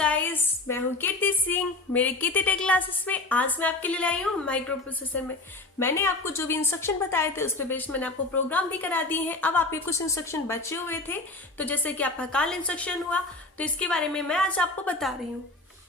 Guys, मैं हूं कीर्ति सिंह। मेरे कीर्ति टेक क्लासेस में आज मैं आपके लिए लाई हूं माइक्रो प्रोसेसर में। मैंने आपको जो भी इंस्ट्रक्शन बताए थे उस पे बेस्ड मैंने आपको प्रोग्राम भी करा दिए हैं। अब आपके कुछ इंस्ट्रक्शन बचे हुए थे, तो जैसे कि आपका कॉल इंस्ट्रक्शन हुआ, तो इसके बारे में मैं आज आपको बता रही हूँ।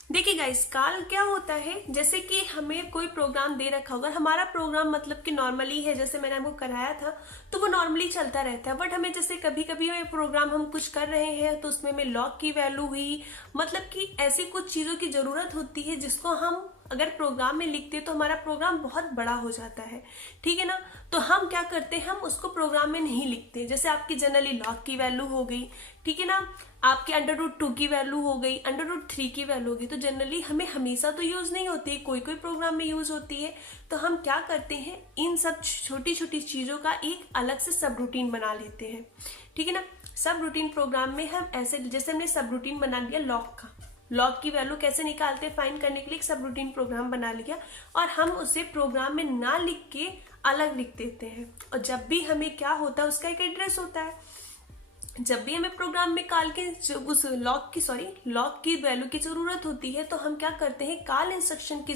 देखिए गाइस, कॉल क्या होता है, जैसे कि हमें कोई प्रोग्राम दे रखा होगा, हमारा प्रोग्राम मतलब कि नॉर्मली है, जैसे मैंने आपको कराया था तो वो नॉर्मली चलता रहता है। बट हमें जैसे कभी कभी प्रोग्राम हम कुछ कर रहे हैं तो उसमें हमें लॉग की वैल्यू हुई, मतलब कि ऐसी कुछ चीज़ों की ज़रूरत होती है जिसको हम अगर प्रोग्राम में लिखते हैं तो हमारा प्रोग्राम बहुत बड़ा हो जाता है, ठीक है ना। तो हम क्या करते हैं, हम उसको प्रोग्राम में नहीं लिखते। जैसे आपकी जनरली लॉग की वैल्यू हो गई, ठीक है ना, आपके √2 की वैल्यू हो गई, √3 की वैल्यू होगी, तो जनरली हमें हमेशा तो यूज नहीं होती, कोई कोई प्रोग्राम में यूज होती है। तो हम क्या करते हैं, इन सब छोटी छोटी चीज़ों का एक अलग से सब रूटीन बना लेते हैं, ठीक है ना। सब रूटीन प्रोग्राम में हम ऐसे, जैसे हमने सब रूटीन बना लिया लॉग का, लॉग की वैल्यू कैसे निकालते हैं फाइंड करने के लिए एक सब रूटीन प्रोग्राम बना लिया, और हम उसे प्रोग्राम में ना लिख के अलग लिख देते हैं। और जब भी हमें क्या होता है, उसका एक एड्रेस होता है। जब भी हमें प्रोग्राम में कॉल के उस लॉग की वैल्यू की जरूरत होती है, तो हम क्या करते हैं, कॉल इंस्ट्रक्शन के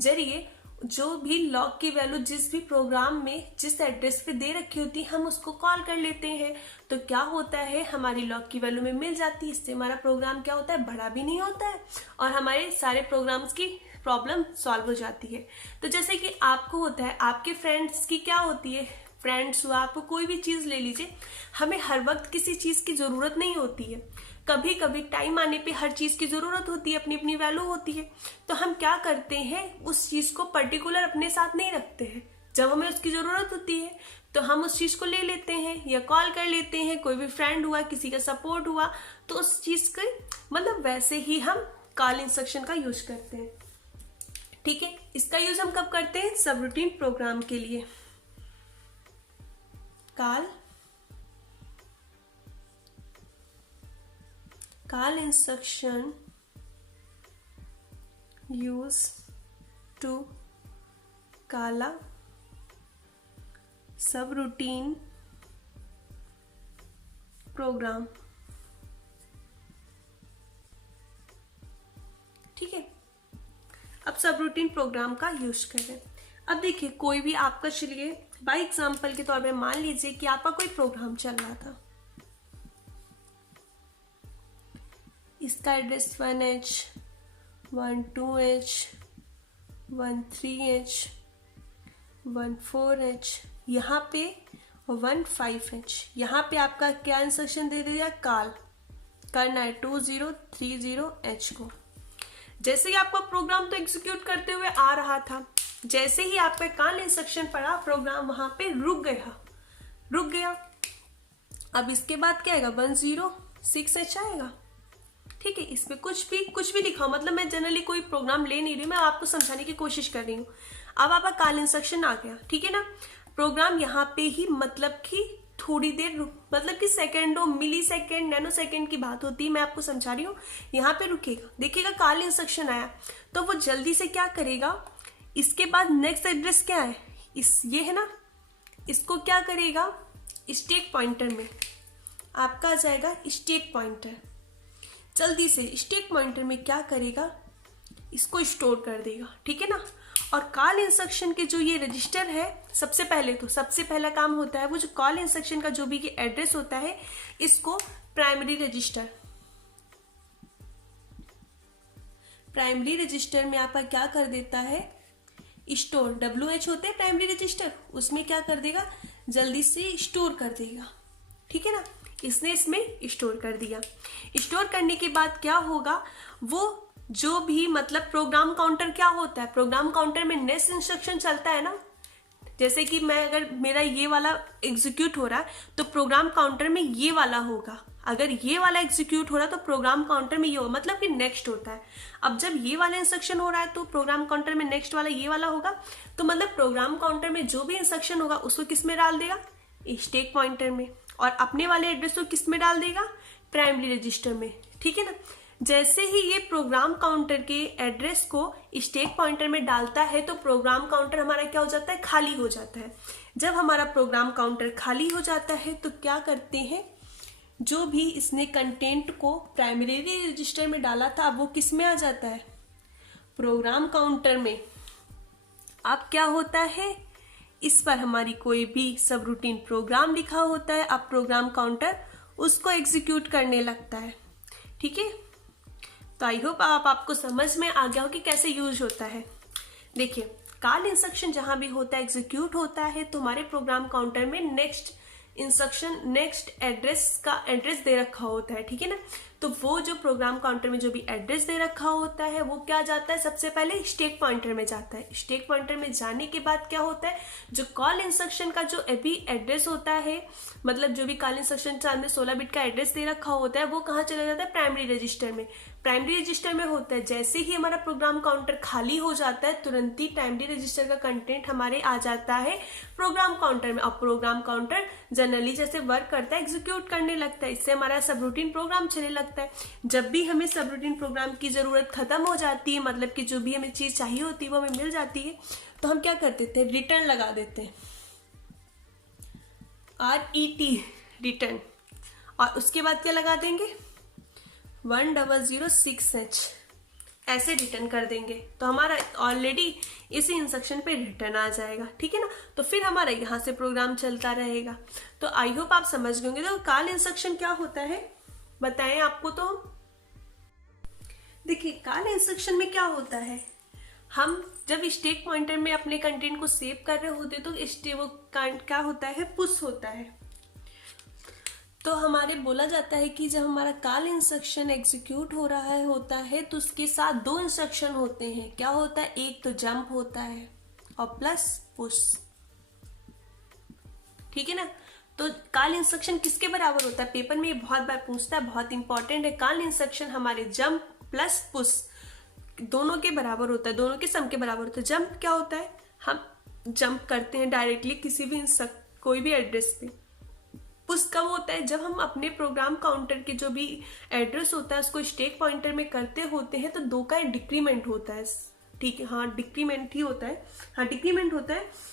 जरिए जो भी लॉग की वैल्यू जिस भी प्रोग्राम में जिस एड्रेस पे दे रखी होती है, हम उसको कॉल कर लेते हैं। तो क्या होता है, हमारी लॉग की वैल्यू में मिल जाती है। इससे हमारा प्रोग्राम क्या होता है, बड़ा भी नहीं होता है और हमारे सारे प्रोग्राम्स की प्रॉब्लम सॉल्व हो जाती है। तो जैसे कि आपको होता है, आपके फ्रेंड्स की क्या होती है, फ्रेंड्स हुआ, आपको कोई भी चीज़ ले लीजिए, हमें हर वक्त किसी चीज़ की ज़रूरत नहीं होती है। कभी कभी टाइम आने पे हर चीज़ की ज़रूरत होती है, अपनी अपनी वैल्यू होती है। तो हम क्या करते हैं, उस चीज़ को पर्टिकुलर अपने साथ नहीं रखते हैं। जब हमें उसकी ज़रूरत होती है तो हम उस चीज़ को ले लेते हैं या कॉल कर लेते हैं। कोई भी फ्रेंड हुआ, किसी का सपोर्ट हुआ, तो उस चीज़ के मतलब वैसे ही हम कॉल इंस्ट्रक्शन का यूज करते हैं, ठीक है। इसका यूज हम कब करते हैं, सब रूटीन प्रोग्राम के लिए। call instruction used to call a subroutine program, ठीक है। अब सबरूटीन प्रोग्राम का यूज करें। अब देखिए, कोई भी आपका, चलिए बाय एग्जांपल के तौर पे मान लीजिए कि आपका कोई प्रोग्राम चल रहा था, इसका address 1H 12H 13H 14H, यहाँ पे 15H, यहाँ पे आपका क्या इंस्ट्रक्शन दे दिया, कॉल करना है 2030H को। जैसे ही आपका प्रोग्राम तो एग्जीक्यूट करते हुए आ रहा था, जैसे ही आपका कॉल इंस्ट्रक्शन पड़ा, प्रोग्राम वहां पे रुक गया। अब इसके बाद क्या आएगा, 106H आएगा, ठीक है। इसमें कुछ भी लिखा हो, मतलब मैं जनरली कोई प्रोग्राम ले नहीं रही, मैं आपको समझाने की कोशिश कर रही हूँ। अब आपका कॉल इंस्ट्रक्शन आ गया, ठीक है ना। प्रोग्राम यहाँ पे ही मतलब कि थोड़ी देर मतलब कि सेकेंडों, मिली सेकेंड, नैनो सेकेंड की बात होती है, मैं आपको समझा रही हूँ। यहाँ पे रुकेगा, देखिएगा कॉल इंस्ट्रक्शन आया तो वो जल्दी से क्या करेगा, इसके बाद नेक्स्ट एड्रेस क्या है, ये है ना, इसको क्या करेगा, स्टैक पॉइंटर में आपका आ जाएगा स्टैक पॉइंटर। जल्दी से स्टैक पॉइंटर में क्या करेगा, इसको स्टोर कर देगा, ठीक है ना। और कॉल इंस्ट्रक्शन के जो ये रजिस्टर है, सबसे पहला काम होता है, वो जो कॉल इंस्ट्रक्शन का जो भी ये एड्रेस होता है, इसको प्राइमरी रजिस्टर में आपका क्या कर देता है, स्टोर। WH होते हैं प्राइमरी रजिस्टर, उसमें क्या कर देगा, जल्दी से स्टोर कर देगा, ठीक है ना। इसने इसमें स्टोर कर दिया। स्टोर करने के बाद क्या होगा, वो जो भी मतलब प्रोग्राम काउंटर क्या होता है, प्रोग्राम काउंटर में नेक्स्ट इंस्ट्रक्शन चलता है ना। जैसे कि मैं, अगर मेरा ये वाला एग्जीक्यूट हो रहा है तो प्रोग्राम काउंटर में ये वाला होगा, अगर ये वाला एग्जीक्यूट हो रहा है तो प्रोग्राम काउंटर में ये होगा, मतलब कि नेक्स्ट होता है। अब जब ये वाला इंस्ट्रक्शन हो रहा है तो प्रोग्राम काउंटर में नेक्स्ट वाला ये वाला होगा, तो मतलब प्रोग्राम काउंटर में जो भी इंस्ट्रक्शन होगा उसको किस में डाल देगा, स्टैक पॉइंटर में, और अपने वाले एड्रेस को किस में डाल देगा, प्राइमरी रजिस्टर में, ठीक है ना। जैसे ही ये प्रोग्राम काउंटर के एड्रेस को स्टैक पॉइंटर में डालता है तो प्रोग्राम काउंटर हमारा क्या हो जाता है, खाली हो जाता है। जब हमारा प्रोग्राम काउंटर खाली हो जाता है तो क्या करते हैं, जो भी इसने कंटेंट को प्राइमरी रजिस्टर में डाला था अब वो किस में आ जाता है, प्रोग्राम काउंटर में। अब क्या होता है, इस पर हमारी कोई भी सब रूटीन प्रोग्राम लिखा होता है, अब प्रोग्राम काउंटर उसको एग्जीक्यूट करने लगता है। ठीक है, तो आई होप आपको समझ में आ गया हो कि कैसे यूज होता है। देखिए, कॉल इंस्ट्रक्शन जहां भी होता है, एग्जीक्यूट होता है, तो हमारे प्रोग्राम काउंटर में नेक्स्ट इंस्ट्रक्शन, नेक्स्ट एड्रेस का एड्रेस दे रखा होता है। ठीक है ना, तो वो जो प्रोग्राम काउंटर में जो भी एड्रेस दे रखा होता है वो क्या जाता है, सबसे पहले स्टैक पॉइंटर में जाता है। स्टैक पॉइंटर में जाने के बाद क्या होता है, जो कॉल इंस्ट्रक्शन का जो अभी एड्रेस होता है, मतलब जो भी कॉल इंस्ट्रक्शन सामने 16 बिट का एड्रेस दे रखा होता है वो कहाँ चला जाता है, प्राइमरी रजिस्टर में। प्राइमरी रजिस्टर में होता है, जैसे ही हमारा प्रोग्राम काउंटर खाली हो जाता है तुरंत ही प्राइमरी रजिस्टर का कंटेंट हमारे आ जाता है प्रोग्राम काउंटर में। अब प्रोग्राम काउंटर जनरली जैसे वर्क करता है, एग्जीक्यूट करने लगता है, इससे हमारा सब रूटीन प्रोग्राम चलने लगता है। जब भी हमें सब रूटीन प्रोग्राम की जरूरत खत्म हो जाती है, मतलब कि जो भी हमें चीज चाहिए होती है वो हमें मिल जाती है, तो हम क्या करते थे, रिटर्न लगा देते हैं, RET रिटर्न, और उसके बाद क्या लगा देंगे, 1006H ऐसे रिटर्न कर देंगे, तो हमारा ऑलरेडी इसी इंस्ट्रक्शन पे रिटर्न आ जाएगा। ठीक है ना, तो फिर हमारा यहाँ से प्रोग्राम चलता रहेगा। तो आई होप आप समझ गए होंगे। तो कॉल इंस्ट्रक्शन क्या होता है बताएं आपको। तो देखिए, कॉल इंस्ट्रक्शन में क्या होता है, हम जब स्टैक पॉइंटर में अपने कंटेंट को सेव कर रहे होते तो वो क्या होता है, पुश होता है। तो हमारे बोला जाता है कि जब हमारा कॉल इंस्ट्रक्शन एग्जीक्यूट हो रहा होता है तो उसके साथ 2 इंस्ट्रक्शन होते हैं। क्या होता है, एक तो जंप होता है और प्लस पुश। ठीक है ना, तो कॉल इंस्ट्रक्शन किसके बराबर होता है, पेपर में ये बहुत बार पूछता है, बहुत इंपॉर्टेंट है। कॉल इंस्ट्रक्शन हमारे जंप प्लस पुश दोनों के बराबर होता है, दोनों के सम के बराबर होता है। जंप क्या होता है, हम जंप करते हैं डायरेक्टली किसी भी कोई भी एड्रेस पे। पुश कब होता है, जब हम अपने प्रोग्राम काउंटर के जो भी एड्रेस होता है उसको स्टैक पॉइंटर में करते होते हैं तो 2 का डिक्रीमेंट होता है। ठीक है, हाँ डिक्रीमेंट ही होता है, हाँ डिक्रीमेंट होता है।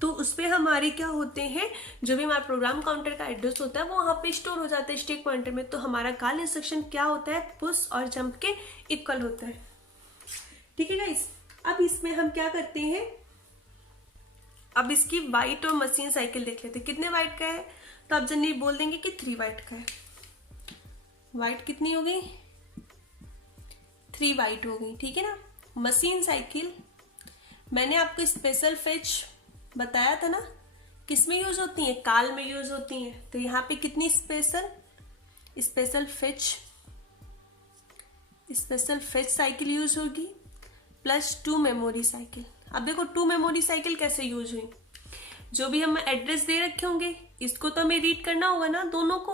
तो उस पर हमारे क्या होते हैं, जो भी हमारा प्रोग्राम काउंटर का एड्रेस होता है वो वहां पे स्टोर हो जाता है स्टैक पॉइंटर में। तो हमारा कॉल इंस्ट्रक्शन क्या होता है, पुश और जंप के इक्वल होता है। ठीक है गाइस, अब इसमें हम क्या करते हैं, अब इसकी बाइट और मशीन साइकिल देख लेते हैं। कितने बाइट का है, तो आप जनरली बोल देंगे कि 3 बाइट का है। बाइट कितनी हो गई, 3 बाइट हो गई। ठीक है ना, मशीन साइकिल मैंने आपको स्पेशल फेच बताया था ना, किसमें यूज होती है, कॉल में यूज होती है। तो यहाँ पे कितनी स्पेशल फेच साइकिल यूज होगी प्लस 2 मेमोरी साइकिल। अब देखो 2 मेमोरी साइकिल कैसे यूज हुई, जो भी हम एड्रेस दे रखे होंगे इसको तो हमें रीड करना होगा ना, दोनों को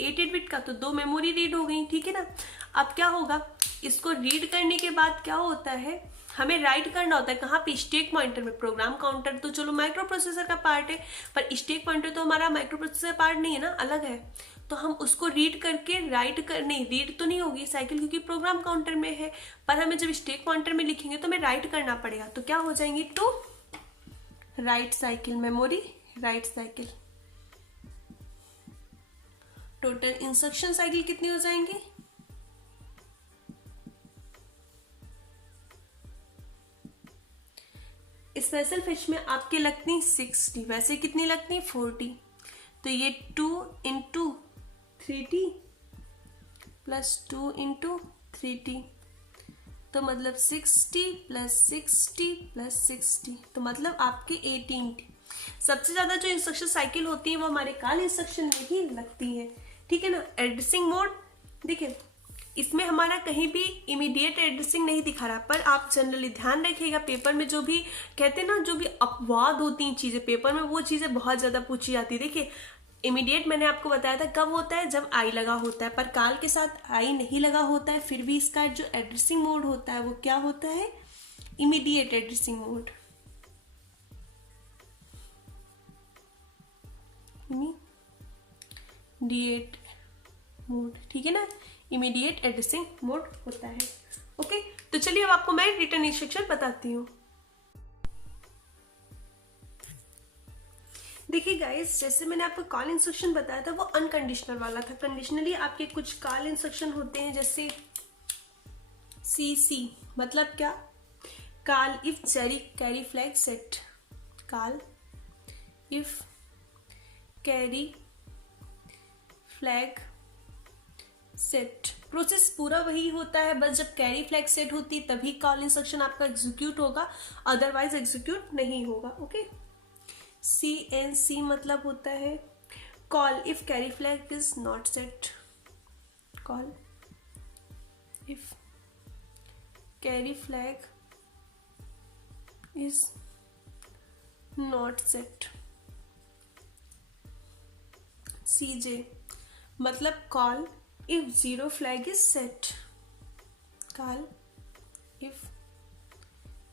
8 बिट का, तो 2 मेमोरी रीड हो गई। ठीक है ना, अब क्या होगा, इसको रीड करने के बाद क्या होता है, हमें राइट करना होता है कहाँ पे, स्टैक पॉइंटर में। प्रोग्राम काउंटर तो चलो माइक्रो प्रोसेसर का पार्ट है, पर स्टैक पॉइंटर तो हमारा माइक्रो प्रोसेसर पार्ट नहीं है ना, अलग है। तो हम उसको रीड करके रीड तो नहीं होगी साइकिल क्योंकि प्रोग्राम काउंटर में है, पर हमें जब स्टैक पॉइंटर में लिखेंगे तो हमें राइट करना पड़ेगा। तो क्या हो जाएंगी, 2 right cycle, memory write cycle. Total instruction cycle कितनी हो जाएंगी, स्पेशल फेच में आपके लगती 60, वैसे कितनी लगती 40। तो ये 2 into 3t plus 2 into 3t, तो मतलब 60 प्लस 60 प्लस 60, तो मतलब आपके 18t। सबसे ज्यादा जो इंस्ट्रक्शन साइकिल होती है वो हमारे कॉल इंस्ट्रक्शन में ही लगती है। ठीक है ना, एड्रेसिंग मोड देखिए इसमें हमारा कहीं भी इमीडिएट एड्रेसिंग नहीं दिखा रहा, पर आप जनरली ध्यान रखिएगा, पेपर में जो भी कहते हैं ना, जो भी अपवाद होती हैं चीजें पेपर में, वो चीजें बहुत ज्यादा पूछी जाती है। देखिए इमीडिएट मैंने आपको बताया था कब होता है, जब आई लगा होता है, पर कॉल के साथ आई नहीं लगा होता है, फिर भी इसका जो एड्रेसिंग मोड होता है वो क्या होता है, immediate addressing mode. Immediate mode, ठीक है ना, इमीडिएट एड्रेसिंग मोड होता है। ओके, तो चलिए अब आपको मैं रिटर्न इंस्ट्रक्शन बताती हूँ। देखिए गाइस, जैसे मैंने आपको कॉल इंस्ट्रक्शन बताया था वो अनकंडीशनल वाला था। कंडीशनली आपके कुछ कॉल इंस्ट्रक्शन होते हैं, जैसे CC मतलब क्या, call if carry flag set, call if carry flag set. Process पूरा वही होता है, बस जब कैरी फ्लैग सेट होती तभी कॉल इंस्ट्रक्शन आपका एग्जीक्यूट होगा, अदरवाइज एग्जीक्यूट नहीं होगा। ओके। CNC मतलब होता है call if carry flag is not set, call if carry flag is not set. CJ मतलब call if zero flag is set, call if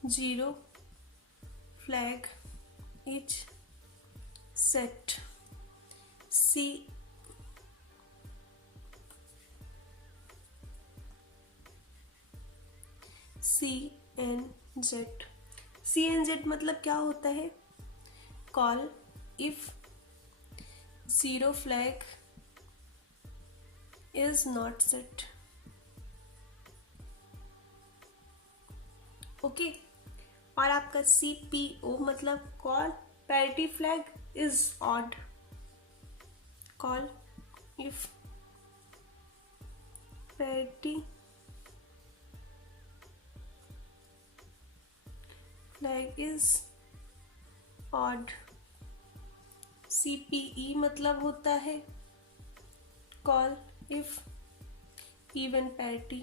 zero flag is set. CNZ मतलब क्या होता है, call if zero flag is not set. Okay. और आपका CPO मतलब call parity flag is odd, call if parity flag is odd. CPE मतलब होता है कॉल इफ इवन पैरिटी।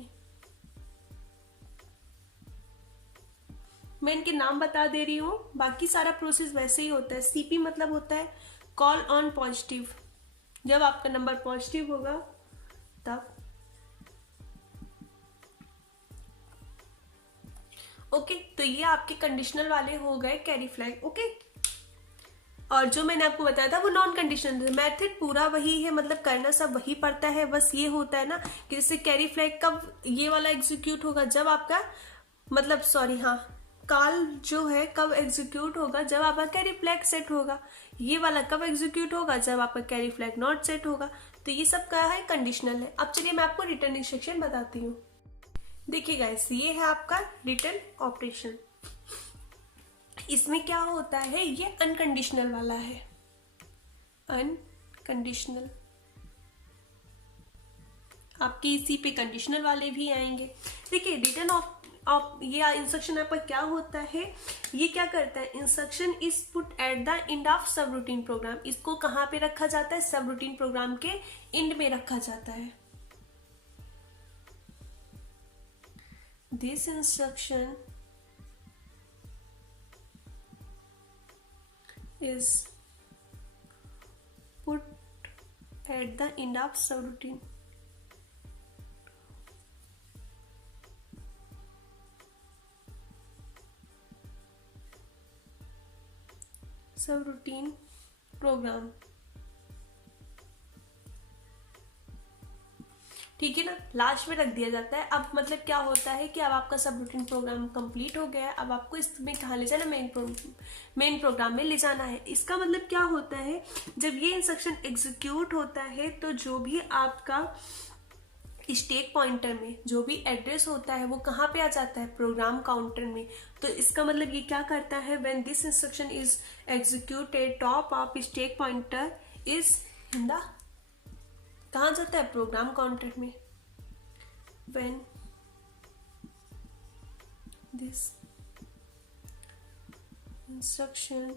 मैं इनके नाम बता दे रही हूँ, बाकी सारा प्रोसेस वैसे ही होता है। CP मतलब होता है कॉल ऑन पॉजिटिव, जब आपका नंबर पॉजिटिव होगा तब। ओके, तो ये आपके कंडीशनल वाले हो गए कैरी फ्लैग। ओके। और जो मैंने आपको बताया था वो नॉन कंडीशनल। मेथड पूरा वही है, मतलब करना सब वही पड़ता है, बस ये होता है ना कि जैसे कैरी फ्लैग कब ये वाला एग्जीक्यूट होगा, जब आपका मतलब सॉरी हाँ, कॉल जो है कब एग्जीक्यूट होगा, जब आपका कैरी फ्लैग सेट होगा। ये वाला कब एग्जीक्यूट होगा, जब आपका कैरी फ्लैग नॉट सेट होगा। तो ये सब क्या है, कंडीशनल है। अब चलिए मैं आपको रिटर्न इंस्ट्रक्शन बताती हूँ। देखिए गाइस, ये है आपका रिटर्न ऑपरेशन। इसमें क्या होता है, ये अनकंडीशनल वाला है, अनकंडीशनल। आपके इसी पे कंडीशनल वाले भी आएंगे। देखिए रिटर्न ऑफ ये इंस्ट्रक्शन आपका क्या होता है, ये क्या करता है, instruction is put at the end of सब रूटीन प्रोग्राम। इसको कहाँ पे रखा जाता है, सब रूटीन प्रोग्राम के एंड में रखा जाता है। This instruction is put at the end of subroutine. Subroutine program, ठीक है ना, लास्ट में रख दिया जाता है। अब मतलब क्या होता है कि अब आपका सब रूटीन प्रोग्राम कंप्लीट हो गया है, अब आपको इसमें कहाँ ले जाना, मेन प्रोग्राम में ले जाना है। इसका मतलब क्या होता है, जब ये इंस्ट्रक्शन एग्जीक्यूट होता है तो जो भी आपका स्टैक पॉइंटर में जो भी एड्रेस होता है वो कहाँ पे आ जाता है, प्रोग्राम काउंटर में। तो इसका मतलब ये क्या करता है, when this instruction is executed top of stack pointer is in the, कहाँ जाता है, प्रोग्राम काउंटर में। When this instruction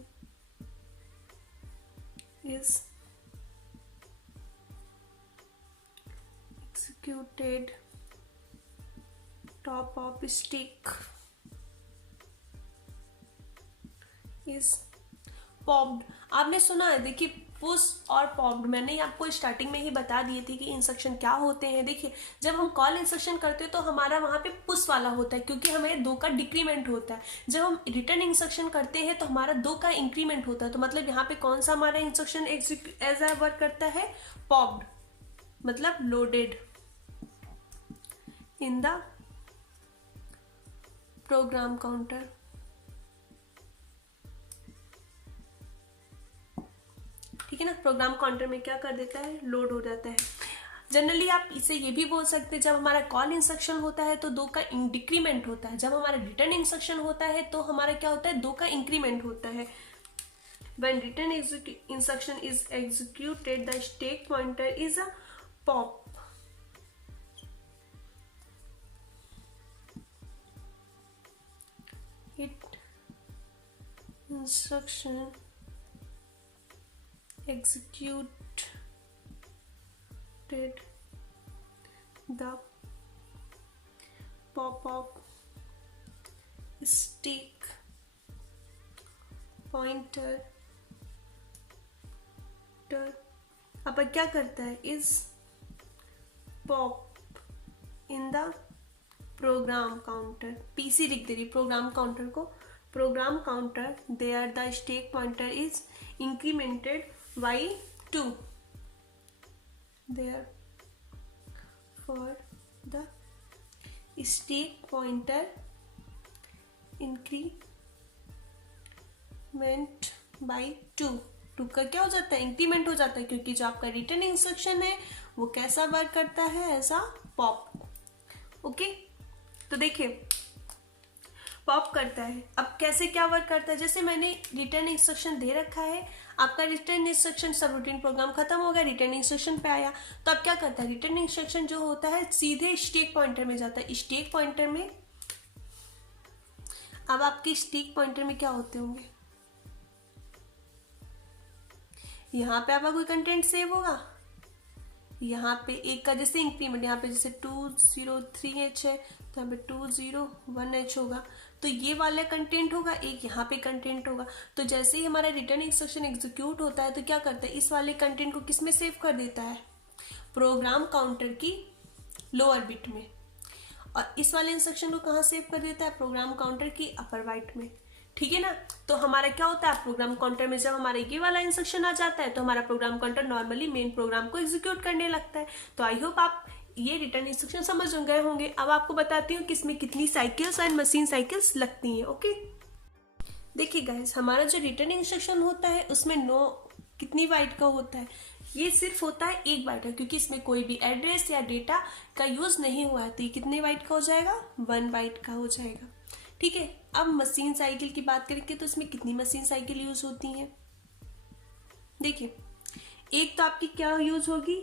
is executed top of stack is popped। आपने सुना है, देखिए पुश और पॉप्ड, मैंने आपको स्टार्टिंग में ही बता दिए थे कि इंस्ट्रक्शन क्या होते हैं। देखिए जब हम कॉल इंस्ट्रक्शन करते हैं तो हमारा वहां पे पुश वाला होता है, क्योंकि हमें 2 का डिक्रीमेंट होता है। जब हम रिटर्न इंस्ट्रक्शन करते हैं तो हमारा 2 का इंक्रीमेंट होता है। तो मतलब यहाँ पे कौन सा हमारा इंस्ट्रक्शन एज अ वर्क करता है, पॉप्ड मतलब loaded in the program counter। ठीक है ना। प्रोग्राम काउंटर में क्या कर देता है, लोड हो जाता है। जनरली आप इसे ये भी बोल सकते हैं, जब हमारा कॉल इंस्ट्रक्शन होता है तो 2 का डिक्रीमेंट होता है, जब हमारा रिटर्न इंस्ट्रक्शन होता है तो हमारा क्या होता है, 2 का इंक्रीमेंट होता है। When return instruction is executed, the stack pointer is a pop. It instruction executed the pop-up stack pointer अब क्या करता है, is pop in the program counter, PC लिख दे रही प्रोग्राम काउंटर को, program counter there the stack pointer is incremented by 2 there for the stack pointer increment by 2 का क्या हो जाता है, इंक्रीमेंट हो जाता है, क्योंकि जो आपका रिटर्न इंस्ट्रक्शन है वो कैसा वर्क करता है, ऐसा पॉप। ओके, तो देखिए पॉप करता है। अब कैसे क्या वर्क करता है, जैसे मैंने रिटर्न इंस्ट्रक्शन दे रखा है, आपका रिटर्न इंस्ट्रक्शन सब रूटीन प्रोग्राम खत्म हो गया, रिटर्न इंस्ट्रक्शन पे आया, तो अब क्या करता है, रिटर्न इंस्ट्रक्शन जो होता है सीधे स्टैक पॉइंटर में जाता है। स्टैक पॉइंटर में अब आपके स्टैक पॉइंटर में क्या होते होंगे, यहाँ पे आपका कोई कंटेंट सेव होगा, यहाँ पे एक का जैसे इंक्रीमेंट, यहाँ पे जैसे 203H है तो यहाँ पे 201H होगा, तो ये वाला कंटेंट होगा, एक यहाँ पे कंटेंट होगा। तो जैसे ही हमारा रिटर्न इंस्ट्रक्शन एग्जीक्यूट होता है तो क्या करता है, इस वाले कंटेंट को किस में सेव कर देता है, प्रोग्राम काउंटर की लोअर बिट में, और इस वाले इंस्ट्रक्शन को कहाँ सेव कर देता है, प्रोग्राम काउंटर की अपर बाइट में। ठीक है ना। तो हमारा क्या होता है, प्रोग्राम काउंटर में जब हमारा ये वाला इंस्ट्रक्शन आ जाता है तो हमारा program counter normally main program को एग्जीक्यूट करने लगता है। तो आई होप आप ये रिटर्न इंस्ट्रक्शन समझ गए होंगे। अब आपको बताती हूँ कि इसमें कितनी साइकिल्स एंड मशीन साइकिल्स लगती हैं। ओके, देखिए गाइस, हमारा जो रिटर्न इंस्ट्रक्शन होता है उसमें कितनी बाइट का होता है, ये सिर्फ होता है 1 बाइट का, क्योंकि इसमें कोई भी एड्रेस या डेटा का यूज नहीं हुआ है, तो ये कितने बाइट का हो जाएगा, 1 बाइट का हो जाएगा। ठीक है। अब मशीन साइकिल की बात करेंगे तो इसमें कितनी मशीन साइकिल यूज होती हैं, देखिए एक तो आपकी क्या यूज होगी,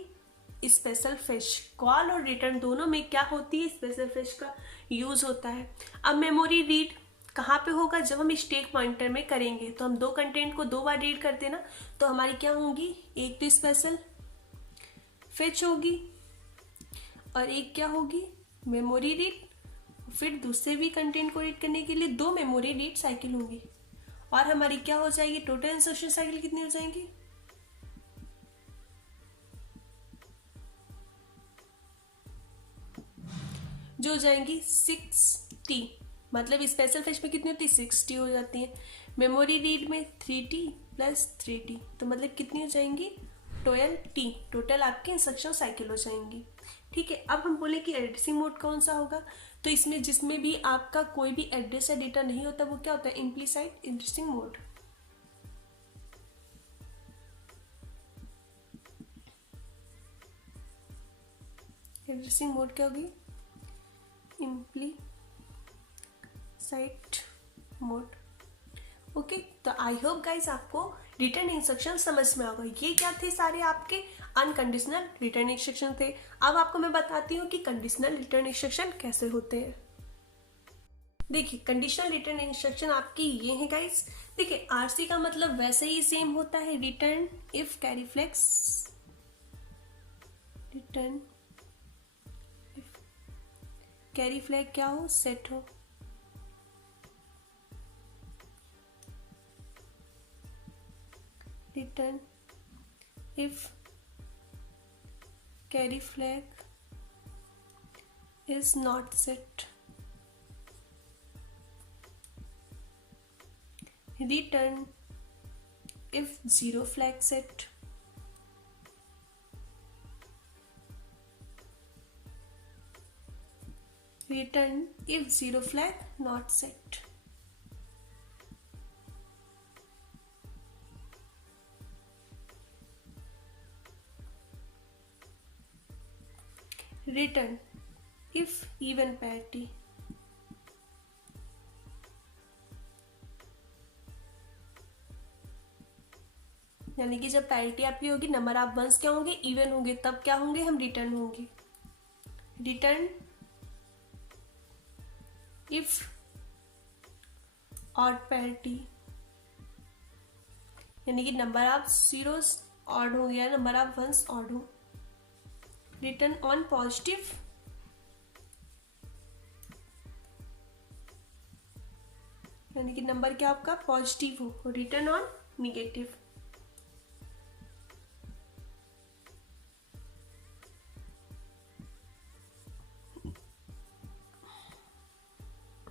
स्पेशल फिश, कॉल और रिटर्न दोनों में क्या होती है, स्पेशल फिश का यूज होता है। अब मेमोरी रीड कहाँ पे होगा, जब हम स्टैक पॉइंटर में करेंगे तो हम 2 कंटेंट को 2 बार रीड करते हैं ना, तो हमारी क्या होगी, एक तो स्पेशल फिच होगी और एक क्या होगी, मेमोरी रीड। फिर दूसरे भी कंटेंट को रीड करने के लिए 2 मेमोरी रीड साइकिल होंगी, और हमारी क्या हो जाएगी, टोटल इंस्ट्रक्शन साइकिल कितनी हो जाएंगी, जो हो जाएंगी 60। मतलब स्पेशल फिश में कितनी होती है, 60 हो जाती है। मेमोरी रीड में 3T प्लस 3T, तो मतलब कितनी हो जाएंगी, 12T। टोटल आपकी इंस्ट्रक्शन साइकिल हो जाएंगी। ठीक है। अब हम बोले कि एड्रेसिंग मोड कौन सा होगा, तो इसमें जिसमें भी आपका कोई भी एड्रेस या डेटा नहीं होता वो क्या होता है, इम्प्लीसाइट एड्रेसिंग मोड। एड्रेसिंग मोड क्या होगी, इम्प्लीसाइट मोड। ओके, तो आई होप गाइस आपको रिटर्न इंस्ट्रक्शन समझ में आ गए। ये क्या थे, सारे आपके अनकंडीशनल रिटर्न इंस्ट्रक्शन थे। अब आपको मैं बताती हूँ कि कंडीशनल रिटर्न इंस्ट्रक्शन कैसे होते हैं। देखिए कंडीशनल रिटर्न इंस्ट्रक्शन आपकी ये है गाइस। देखिए आरसी का मतलब वैसे ही सेम होता है, return if carry flags, return if carry flag क्या हो, सेट हो। Return if carry flag is not set, return if 0 flag set, return if 0 flag not set। Return if even parity. यानी कि जब पैरिटी आपकी होगी, नंबर ऑफ वंस क्या होंगे, इवन होंगे, तब क्या होंगे, हम रिटर्न होंगे। रिटर्न इफ ऑड पैरिटी, यानी कि नंबर ऑफ जीरोस ऑड हो गया, नंबर ऑफ वंस ऑड हो। रिटर्न ऑन पॉजिटिव, यानी कि नंबर क्या आपका पॉजिटिव हो। Return on negative.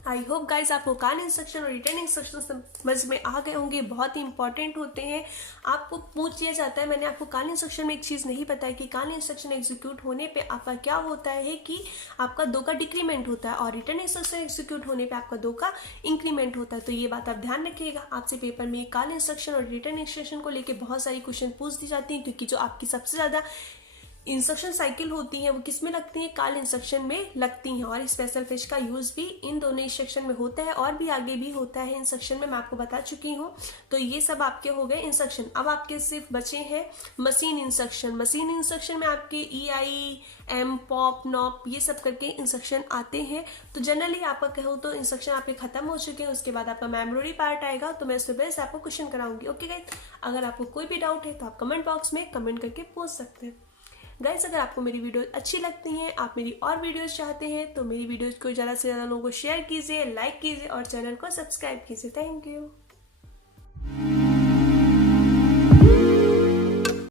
I hope guys आपको कॉल इंस्ट्रक्शन और रिटर्न इंस्ट्रक्शन समझ में आ गए होंगे, बहुत ही इंपॉर्टेंट होते हैं। आपको पूछ लिया जाता है, मैंने आपको कॉल इंस्ट्रक्शन में एक चीज़ नहीं बताई कि कॉल इंस्ट्रक्शन एग्जीक्यूट होने पे आपका क्या होता है कि आपका 2 का डिक्रीमेंट होता है, और रिटर्न इंस्ट्रक्शन एग्जीक्यूट होने पे आपका 2 का इंक्रीमेंट होता है। तो ये बात आप ध्यान रखिएगा। आपसे पेपर में कॉल इंस्ट्रक्शन और रिटर्न इंस्ट्रक्शन को लेकर बहुत सारी क्वेश्चन पूछ दी जाती हैं, क्योंकि जो आपकी सबसे ज़्यादा इंस्ट्रक्शन साइकिल होती है वो किस में लगती है, कॉल इंस्ट्रक्शन में लगती हैं। और स्पेशल फिश का यूज भी इन दोनों इंस्ट्रक्शन में होता है, और भी आगे भी होता है इंस्ट्रक्शन में, मैं आपको बता चुकी हूँ। तो ये सब आपके हो गए इंस्ट्रक्शन। अब आपके सिर्फ बचे हैं मशीन इंस्ट्रक्शन। मशीन इंस्ट्रक्शन में आपके EIM, पॉप, नॉप ये सब करके इंस्ट्रक्शन आते हैं। तो जनरली आपका कहो तो इंस्ट्रक्शन आपके खत्म हो चुके हैं। उसके बाद आपका मेमोरी पार्ट आएगा, तो मैं उससे बेस्ट आपको क्वेश्चन कराऊंगी। ओके गाइस, अगर आपको कोई भी डाउट है तो आप कमेंट बॉक्स में कमेंट करके पूछ सकते हैं। गाइस, अगर आपको मेरी वीडियो अच्छी लगती हैं, आप मेरी और वीडियोस चाहते हैं, तो मेरी वीडियोस को ज़्यादा से ज़्यादा लोगों को शेयर कीजिए, लाइक कीजिए और चैनल को सब्सक्राइब कीजिए। Thank you.